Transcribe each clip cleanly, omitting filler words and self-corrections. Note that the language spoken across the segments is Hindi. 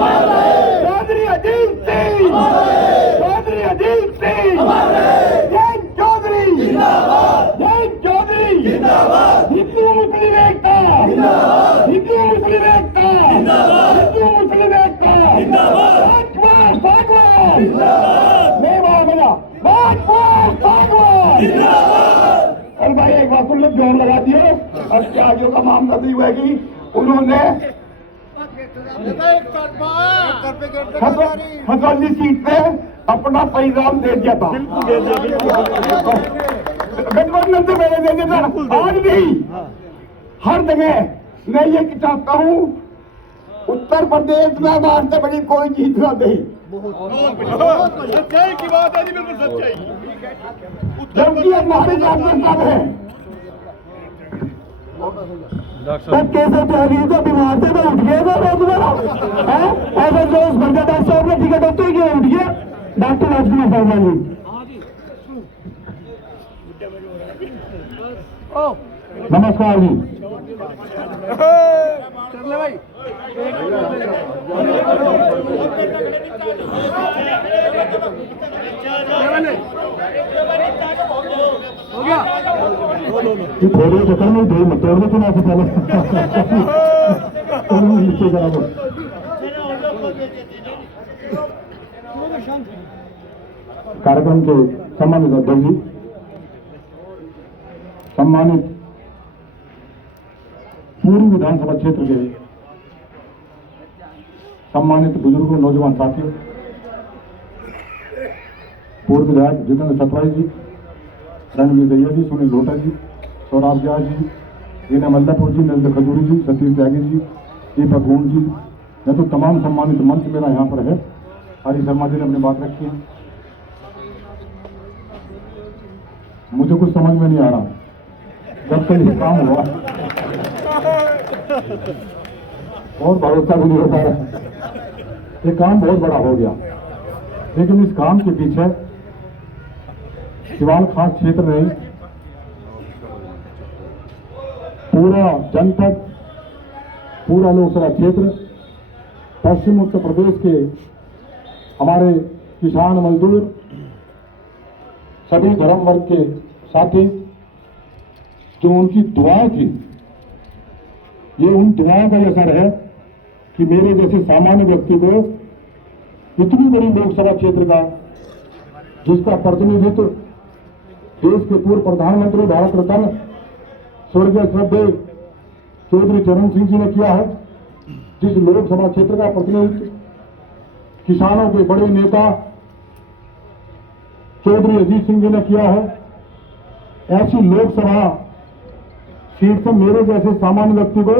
चौधरी अजीत सिंह, चौधरी अजीत सिंह, जय चौधरी, जय चौधरी, हिंदू मुस्लिम एकता, हिंदू मुस्लिम एकता, हिंदू मुस्लिम एकता, और भाई एक बात सुन लो, जोर लगा दिए। और त्यागियों का मामला नहीं हुआ कि उन्होंने हथौली सीट पे अपना परिणाम दे दिया था, गठबंधन से मैंने दे दिया था। आज भी हर जगह मैं ये चाहता हूँ, उत्तर प्रदेश में आज से बड़ी कोई जीत ना दे। सच्चाई की बात है जी, बिल्कुल सच्चाई। जबकि हमारे जागरूकता है कैसे त्यागी तो बीमार थे तो उठ गए था दोबारा ऐसा जो उस बंदा डॉक्टर साहब ने टिकट होते ही उठ गया डॉक्टर राजकुमार शर्मा जी। नमस्कार जी। चल भाई हो गया थोड़े चक्कर में दो मत तोड़ देते ना से पहले नीचे करा दो। कार्यक्रम के सम्मानित अध्यक्ष जी, सम्मानित पूर्व विधानसभा क्षेत्र के सम्मानित बुजुर्गों, नौजवान साथियों, पूर्व विधायक जितेंद्र सतवाई जी, रणवीर दैया जी, सुनील लोटा जी, सौराब व्यास जी, रीना मल्लापुर जी, नरेंद्र खजूरी जी, सतीश त्यागी जी, दीपक गोंड जी, मैं तो तमाम सम्मानित मंच मेरा यहाँ पर है। हरी शर्मा जी ने अपनी बात रखी है। मुझे कुछ समझ में नहीं आ रहा जब तक ये काम हुआ और भरोसा भी नहीं हो पा रहा। ये काम बहुत बड़ा हो गया, लेकिन इस काम के पीछे सिवान खास क्षेत्र नहीं, पूरा जनपद, पूरा लोकसभा क्षेत्र, पश्चिम उत्तर प्रदेश के हमारे किसान, मजदूर, सभी धर्म वर्ग के साथी, जो उनकी दुआएं थी, ये उन दुआओं का असर है कि मेरे जैसे सामान्य व्यक्ति को इतनी बड़ी लोकसभा क्षेत्र का, जिसका प्रतिनिधित्व देश के पूर्व प्रधानमंत्री भारत रत्न स्वर्गीय श्रद्धेय चौधरी चरण सिंह जी ने किया है, जिस लोकसभा क्षेत्र का प्रतिनिधित्व किसानों के बड़े नेता चौधरी अजीत सिंह जी ने किया है, ऐसी लोकसभा सीट से मेरे जैसे सामान्य व्यक्ति को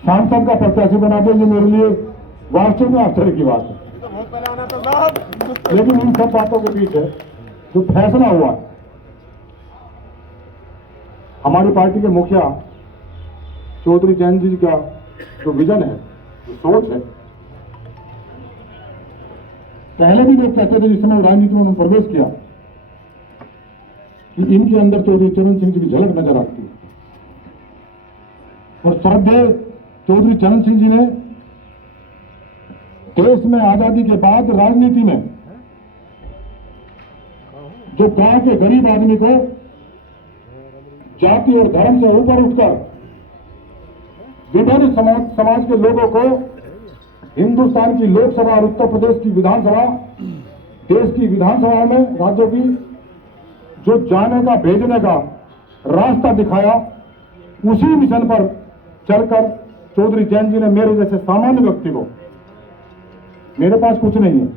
सांसद का प्रत्याशी बना देंगे, मेरे लिए वास्तव में आश्चर्य की बात है। लेकिन इन सब बातों के पीछे जो फैसला हुआ, हमारी पार्टी के मुखिया चौधरी जैन जी का जो विजन है, जो सोच है, पहले भी लोग कहते थे जिस समय राजनीति में उन्होंने प्रवेश किया कि इनके अंदर चौधरी चरण सिंह जी की झलक नजर आती है। और श्रद्धेय चौधरी चरण सिंह जी ने देश में आजादी के बाद राजनीति में जो गांव के गरीब आदमी को जाति और धर्म से ऊपर उठकर विभिन्न समाज के लोगों को हिंदुस्तान की लोकसभा और उत्तर प्रदेश की विधानसभा, देश की विधानसभा में राज्यों की जो जाने का, भेजने का रास्ता दिखाया, उसी मिशन पर चलकर चौधरी जैन जी ने मेरे जैसे सामान्य व्यक्ति को, मेरे पास कुछ नहीं है,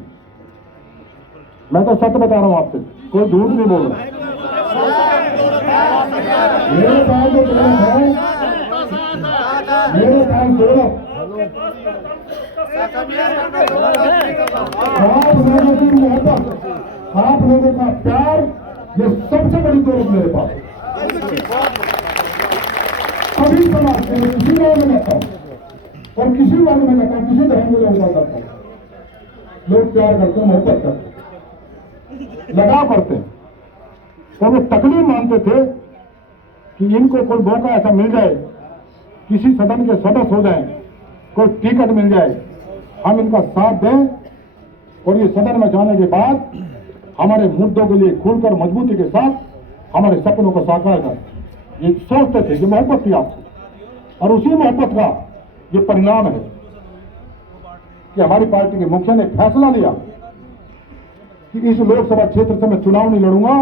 मैं तो सत्य बता रहा हूं आपसे, कोई झूठ नहीं बोल रहा। मेरे पास जो दौलत है, मेरे पास दौलत, आप लोगों का प्यार, ये सबसे बड़ी दौलत मेरे पास। सभी समाज में किसी वर्ग में करता हूं और किसी वर्ग में करता हूं, किसी धर्म में लोग करता हूं, लोग प्यार करते हैं, मोहब्बत करते हैं, लगाव करते हैं। और वो तकलीफ मानते थे कि इनको कोई मौका ऐसा मिल जाए, किसी सदन के सदस्य हो जाए कोई टिकट मिल जाए, हम इनका साथ दें और ये सदन में जाने के बाद हमारे मुद्दों के लिए खुलकर मजबूती के साथ हमारे सपनों को साकार कर, ये सोचते थे, ये मोहब्बत थी आपसे। और उसी मोहब्बत का ये परिणाम है कि हमारी पार्टी के मुखिया ने फैसला लिया कि इस लोकसभा क्षेत्र से मैं चुनाव नहीं लड़ूंगा।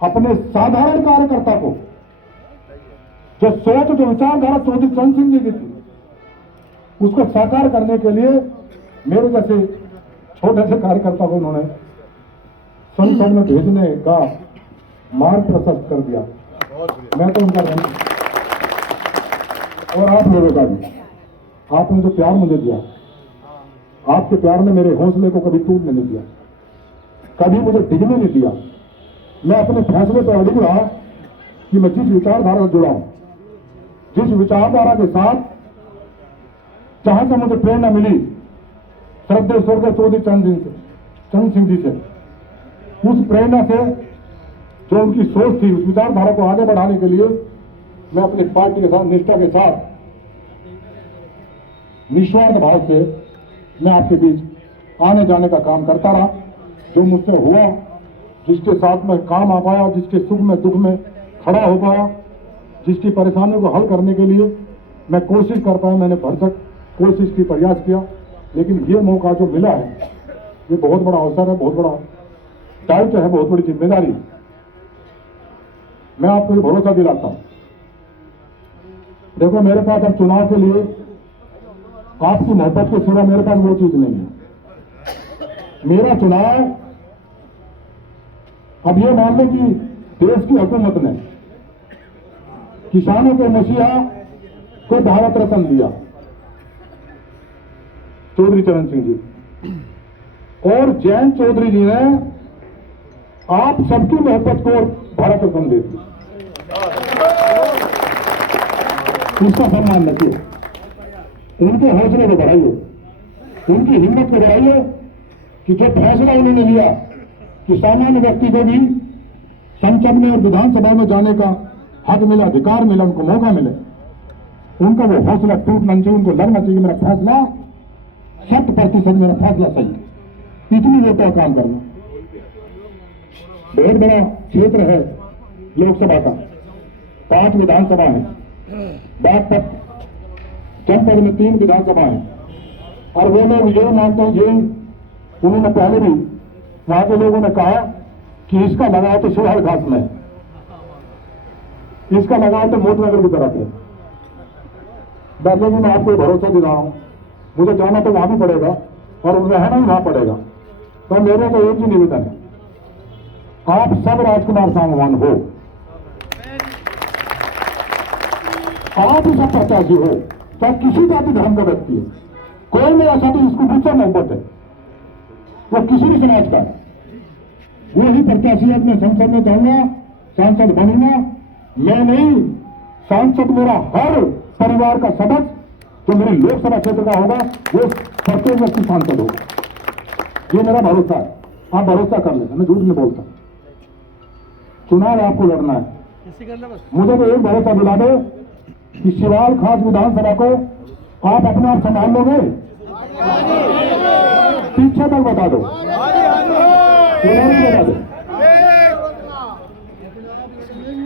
अपने साधारण कार्यकर्ता को, जो सोच, जो विचारधारा चौधरी चरण सिंह जी की थी, उसको साकार करने के लिए मेरे जैसे छोटे से कार्यकर्ता को उन्होंने संसद में भेजने का मार्ग प्रशस्त कर दिया। मैं तो उनका और आप लोगों का भी, आपने जो प्यार मुझे दिया, आपके प्यार ने मेरे हौसले को कभी टूटने नहीं दिया, कभी मुझे डिगने नहीं दिया। मैं अपने फैसले पर अड़िग रहा कि मैं जिस विचारधारा से जुड़ा हूं, जिस विचारधारा के साथ जहां से मुझे प्रेरणा मिली श्रद्धेय स्वर्गीय चौधरी चरण सिंह जी से, उस प्रेरणा से जो उनकी सोच थी, उस विचारधारा को आगे बढ़ाने के लिए मैं अपनी पार्टी के साथ, निष्ठा के साथ, निस्वार्थ भाव से मैं आपके बीच आने जाने का काम करता रहा। जो मुझसे हुआ, जिसके साथ में काम आ पाया, जिसके सुख में दुख में खड़ा हो पाया, जिसकी परेशानियों को हल करने के लिए मैं कोशिश कर पाया, मैंने भरसक कोशिश की, प्रयास किया। लेकिन ये मौका जो मिला है, ये बहुत बड़ा अवसर है, बहुत बड़ा दायित्व है, बहुत बड़ी जिम्मेदारी। मैं आपको भरोसा दिलाता हूं, देखो मेरे पास अब चुनाव के लिए आपकी मोहब्बत के सिवा मेरे पास वो चीज नहीं है। मेरा चुनाव, अब ये मान लो कि देश की हुकूमत ने किसानों के मसीहा को भारत रत्न दिया, चौधरी चरण सिंह जी, और जयंत चौधरी जी ने आप सबकी मोहब्बत को भारत रत्न दे दी। उसका सम्मान रखिए, उनके हौसले को बढ़ाइए, उनकी हिम्मत को बढ़ाइए कि जो फैसला उन्होंने लिया कि सामान्य व्यक्ति को भी संसद में और विधानसभा में जाने का हक मिला, अधिकार मिला, उनको मौका मिले, उनका वो हौसला टूटना नहीं चाहिए, उनको लगना चाहिए मेरा फैसला 100% मेरा फैसला सही है। इतनी वोटों का काम करना, बहुत बड़ा क्षेत्र है लोकसभा का, 5 विधानसभा है, बागपत जनपद में 3 विधानसभा है। और वो लोग ये मानते हैं, ये उन्होंने पहले भी वहां के लोगों ने कहा कि इसका लगाव तो सोहर घास में है, इसका लगाव तो मोटनगर की तरफ है। बाकी मैं आपको भरोसा दिला रहा हूं, मुझे जाना तो वहां भी पड़ेगा और रहना ही वहां पड़ेगा। तो मेरे को एक ही निवेदन है, आप सब राजकुमार सांगवान हो, आप ही सब प्रत्याशी हो, चाहे किसी जाति धर्म का व्यक्ति है, कोई मेरा साथी जिसको मुझसे मोहब्बत है, वो किसी भी समाज का, वो ही प्रत्याशी है। मैं संसद में जाऊंगा, सांसद बनूंगा। मैं नहीं, सांसद मेरा हर परिवार का सदस्य जो मेरे लोकसभा क्षेत्र का होगा, वो प्रत्येक व्यक्ति सांसद होगा। ये मेरा भरोसा है, आप भरोसा कर लेना, मैं झूठ नहीं बोलता। चुनाव आपको लड़ना है, मुझे तो एक भरोसा दिला दो कि शिवाल खास विधानसभा को आप अपने आप संभाल लोगे, पीछे तक बता दो, बता दो।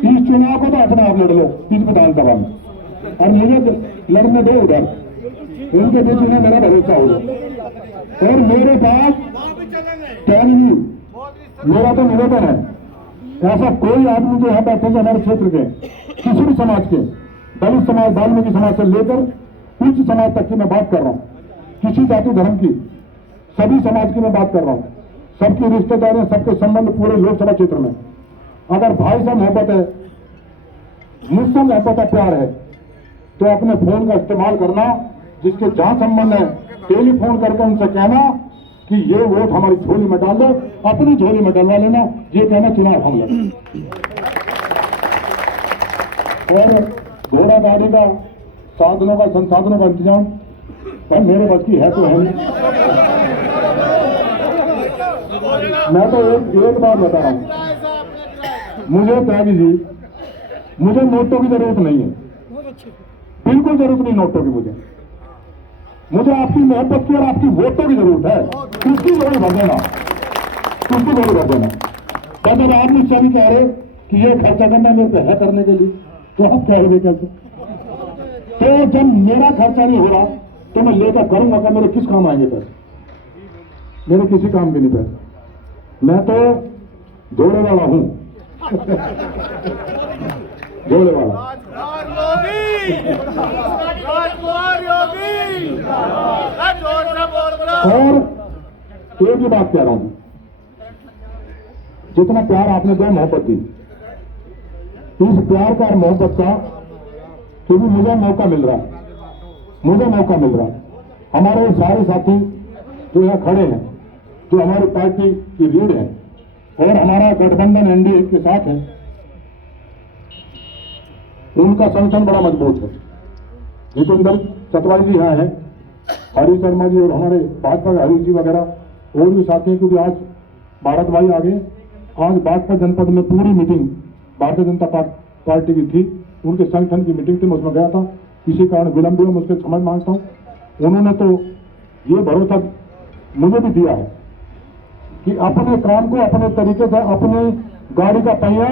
इस चुनाव को तो अपने आप लड़ लो इस विधानसभा में, और मुझे लड़ने दो उधर, उनके बीच में मेरा भरोसा होगा। और मेरे पास नहीं, मेरा तो निवेदन है, ऐसा कोई आदमी जो यहाँ बैठे हमारे क्षेत्र के किसी भी समाज के, दलित समाज, वाल्मीकि समाज से लेकर उच्च समाज तक की मैं बात कर रहा हूँ, किसी जाति धर्म की, सभी समाज की मैं बात कर रहा हूँ, सबकी रिश्तेदारियां, सबके संबंध पूरे लोकसभा क्षेत्र में। अगर भाई से मोहब्बत है, मुझसे मोहब्बत है, प्यार है, तो अपने फोन का इस्तेमाल करना, जिसके जहां संबंध है टेलीफोन करके उनसे कहना कि ये वोट हमारी झोली में डाल दो, अपनी झोली में डलवा लेना, ये कहना चुनाव हम लड़ें। और घोड़ा गाड़ी का साधनों का, संसाधनों का इंतजाम भाई मेरे बस की है तो है नहीं। मैं तो एक बात बता रहा हूं, मुझे त्यागी जी, मुझे नोटों की जरूरत नहीं है, बिल्कुल जरूरत नहीं नोटों की मुझे। मुझे आपकी मोहब्बत की और आपकी वोटों की जरूरत है, उसकी झोली भर देना, उसकी झोली भर देना। तो अगर आप मुझसे भी कह रहे कि ये खर्चा करना मेरे पे है करने के लिए, तो आप कह रहे कैसे? तो जब मेरा खर्चा नहीं हो रहा तो मैं लेकर करूंगा क्या? मेरे किस काम आएंगे पैसे? मेरे किसी काम के नहीं पैसे। मैं तो जोड़े वाला हूं जोड़े वाला। और एक ही बात कह रहा हूं, जितना प्यार आपने दिया, मोहब्बत दी, इस प्यार का और मोहब्बत का क्योंकि मुझे मौका मिल रहा है, मुझे मौका मिल रहा है। हमारे सारे साथी जो यहाँ खड़े हैं, जो हमारी पार्टी की रीढ़ है और हमारा गठबंधन एनडीए के साथ है, उनका संगठन बड़ा मजबूत है। जितेंद्र चतवाई जी यहाँ हैं, हरी शर्मा जी और हमारे भाजपा के हरीश जी वगैरह और भी साथी हैं, क्योंकि आज भारत भाई आ गए। आज बागपत जनपद में पूरी मीटिंग भारतीय जनता पार्टी की थी, उनके संगठन की मीटिंग थी, मैं उसमें गया था। किसी कारण विलंब हुआ, मैं उसके क्षमा मांगता हूँ। उन्होंने तो ये भरोसा मुझे भी दिया है कि अपने काम को अपने तरीके से, अपनी गाड़ी का पहिया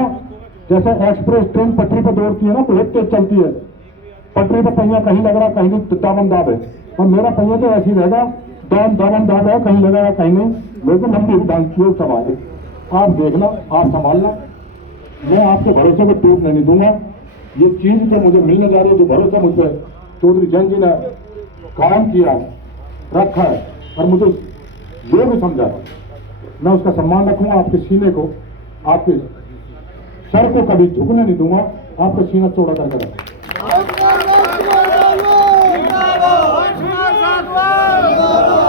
जैसे एक्सप्रेस ट्रेन पटरी पर दौड़ती है ना, बहुत तेज चलती है, पटरी पर पहिया कहीं लग रहा कहीं नहीं, दामन दाब है, और मेरा पहिया तो ऐसे ही रहेगा, दामन दाब है, कहीं लगेगा कहीं नहीं। मेरे को लंबी उड़ान की सवाल है, आप देखना, आप संभालना, मैं आपके भरोसे को टूटने नहीं दूंगा। ये चीज जो मुझे मिलने जा रही है, जो भरोसा मुझ पर चौधरी जैन जी ने काम किया, रखा है और मुझे योग्य समझा, मैं उसका सम्मान रखूंगा। आपके सीने को, आपके सर को कभी झुकने नहीं दूंगा, आपका सीना चौड़ा करके रखूंगा।